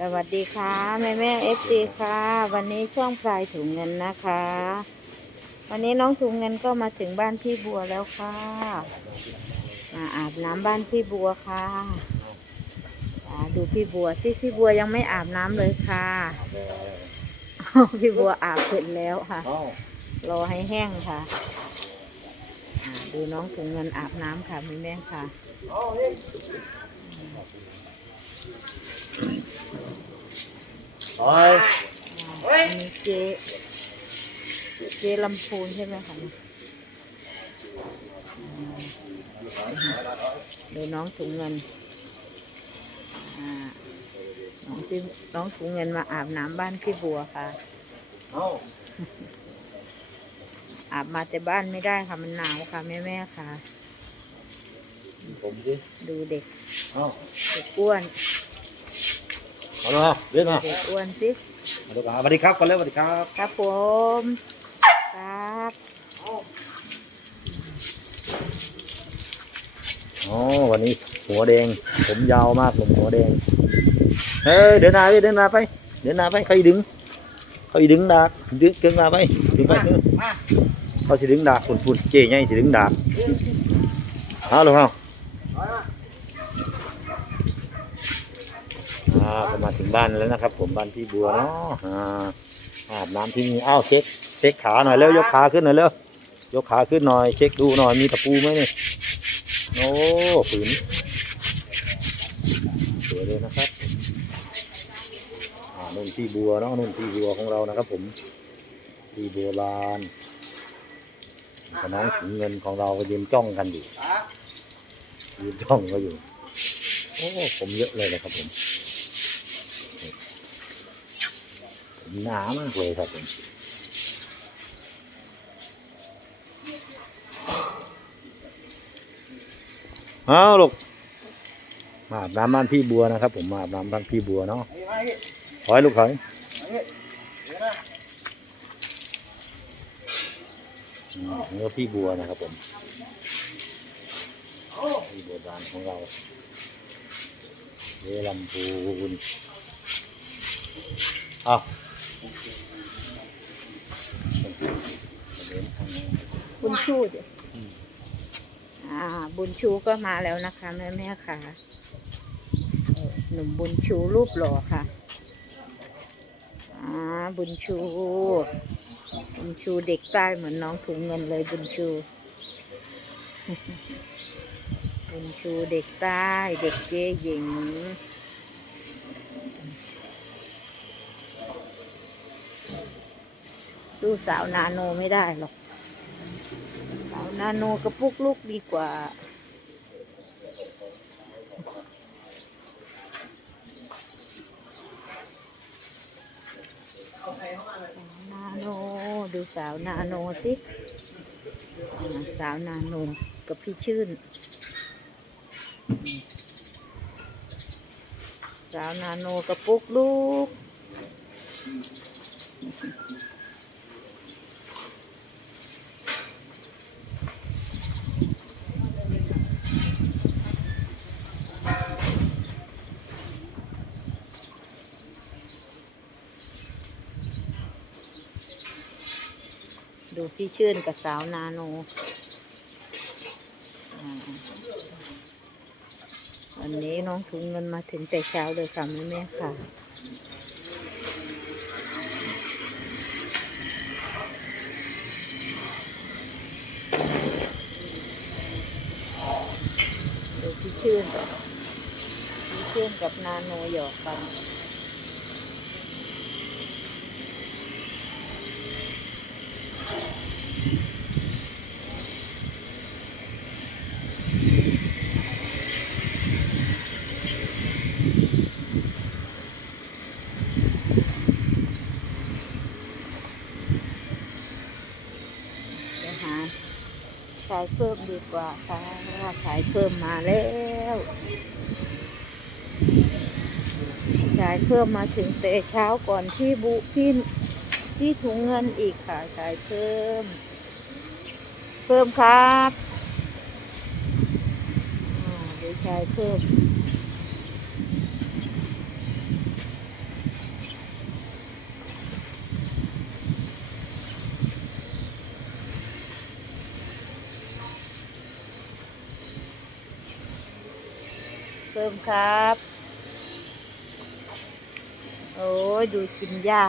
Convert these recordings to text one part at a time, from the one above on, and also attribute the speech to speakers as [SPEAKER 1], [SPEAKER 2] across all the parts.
[SPEAKER 1] สวัสดีค่ะ แม่แม่เอฟซีค่ะ วันนี้ช่วงปลายถุงเงินนะคะ วันนี้น้องถุงเงินก็มาถึงบ้านพี่บัวแล้วค่ะ มาอาบน้ำบ้านพี่บัวค่ะดูพี่บัวที่พี่บัวยังไม่อาบน้ำเลยค่ะพี่บัวอาบเสร็จแล้วค่ะ รอให้แห้งค่ะดูน้องถุงเงินอาบน้ำค่ะแม่แม่ค่ะ
[SPEAKER 2] โอ้ย
[SPEAKER 1] อันนี้เจเจลำพูนใช่ไหมคะดูน้องถุงเงินอ่าน้องที่น้องถุงเงินมาอาบน้ำบ้านพี่บัวค่ะ
[SPEAKER 2] เอ้า
[SPEAKER 1] อาบมาแต่บ้านไม่ได้ค่ะมันหนาวค่ะแม่แม่ๆค่ะ
[SPEAKER 2] ผมสิ
[SPEAKER 1] ดูเด็ก
[SPEAKER 2] เอ้า
[SPEAKER 1] เด็กอ้วน
[SPEAKER 2] เอาละเรียนมา
[SPEAKER 1] เด็กอ้วนสิ
[SPEAKER 2] มาดูกันสวัสดีครับกันแล้วสวัสดีครับ
[SPEAKER 1] ครับผมครับ
[SPEAKER 2] อ๋อวันนี้หัวแดง ผมยาวมากผมหัวแดงเฮ้ยเดินหน้าไปเดินหน้าไปเดินหน้าไปใครดึงเขาสิดึงดากดึงเกินหน้าไปดึงไปเออเขาสิดึงดากฝุ่นฝุ่นเจ๊ไงสิดึงดากเอาลงเอา อ่าก็มาถึงบ้านแล้วนะครับ ผมบ้านพี่บัวเนาะอ่าอาบน้ำที่นี่อ้าวเช็คเช็คขาหน่อยแล้วยกขาขึ้นหน่อยแล้วยกขาขึ้นหน่อย เช็คดูหน่อยมีตะปูไหมเนี่ยโอ้ฝืนสวยเลยนะครับอ่านุ่นพี่บัวเนาะนุ่นพี่บัวของเรานะครับ ผมพี่บัวบานกับน้องถุงเงินของเราก็ยืนจ้องกันอยู่ยืนจ้องก็อยู่โอ้ผมเยอะเลยนะครับผมผม หนามากเลยครับผมเอาลูกมาอาบน้ำบ้านพี่บัวนะครับ ผมมาอาบน้ำบ้านพี่บัวเนาะถอยลูกถอยอืมนี่ก็พี่บัวนะครับผมพี่บัวบานของเราเวลำพูน เอา
[SPEAKER 1] บุญชูดิอ่า บุญชูก็มาแล้วนะคะแม่แม่ค่ะ หนุ่มบุญชูรูปหล่อค่ะ อ่า บุญชู บุญชูเด็กใต้เหมือนน้องถุงเงินเลยบุญชู บุญชูเด็กใต้ เด็กเจ๊หญิง ดูสาวนาโนไม่ได้หรอก สาวนาโนกระปุกลูกดีกว่าสาวนาโนดูสาวนาโนสิ สาวนาโนกับพี่ชื่น สาวนาโนกระปุกลูก ดูพี่ชื่นกับสาวนาโนวันนี้น้องถุงเงินมาถึงแต่เช้าเลยค่ะแม่แม่ค่ะดูพี่ชื่นพี่ชื่นกับนาโนหยอกกัน เดี๋ยวหาขายเพิ่มดีกว่าค่ะขายเพิ่มมาแล้วขายเพิ่มมาถึงแต่เช้าก่อนที่บุพี่ที่ถุงเงินอีกค่ะขายเพิ่ม เพิ่มครับอ่าเดี๋ยวขายเพิ่ม เพิ่มครับ โอ้ยดูกินหญ้า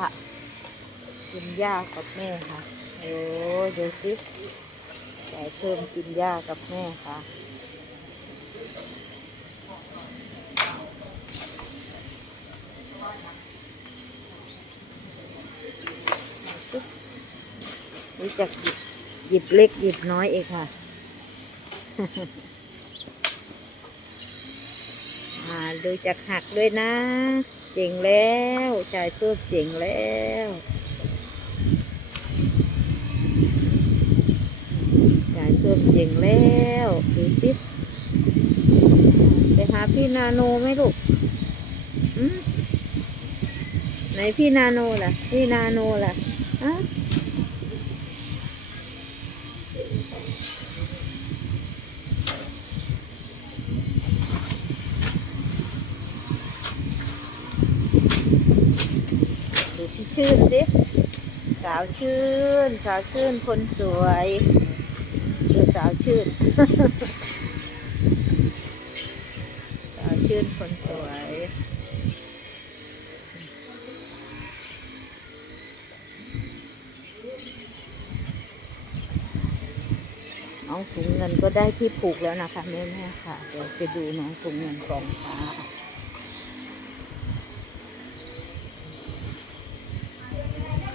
[SPEAKER 1] กินหญ้ากับแม่ค่ะ โอ้ยดูสิใส่เพิ่มกินหญ้ากับแม่ค่ะรู้จักหยิบหยิบเล็กหยิบน้อยเองค่ะ อ่า ดูจักหักด้วยนะ เจ๋งแล้วจ่ายเพิ่มเจ๋งแล้วจ่ายเพิ่มเจ๋งแล้วดูสิไปหาพี่นาโนไหมลูกไหนพี่นาโนล่ะ พี่นาโนล่ะอะ ดูพี่ชื่นสิสาวชื่น สาวชื่นคนสวยดูสาวชื่น สาวชื่นคนสวยน้องถุงเงินก็ได้ที่ผูกแล้วนะคะแม่แม่ๆค่ะ เดี๋ยวไปดูน้องถุงเงินกองค่ะนา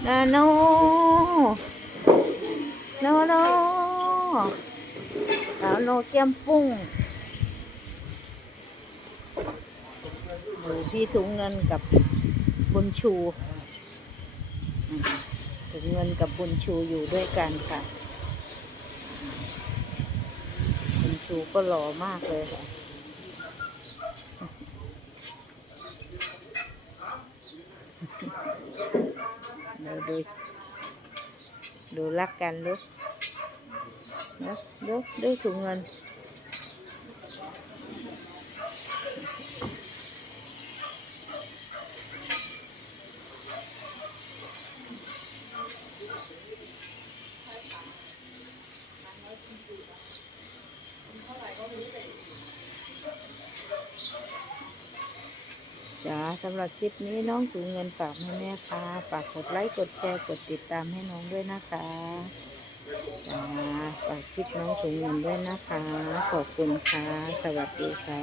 [SPEAKER 1] โนโนโนสาวโนแก้มปุ้งดูพี่ถุงเงินกับบุญชูถุงเงินกับบุญชูอยู่ด้วยกันค่ะ บุญชูก็หล่อมากเลยค่ะ ดูดูดูรักกันลูกดูดูดูถุงเงิน จ้าสำหรับคลิปนี้น้องถุงเงินฝากให้แม่ค่ะฝากกดไลค์กดแชร์กดติดตามให้น้องด้วยนะคะจ้าฝากคลิปน้องถุงเงินด้วยนะคะ ขอบคุณค่ะ สวัสดีค่ะ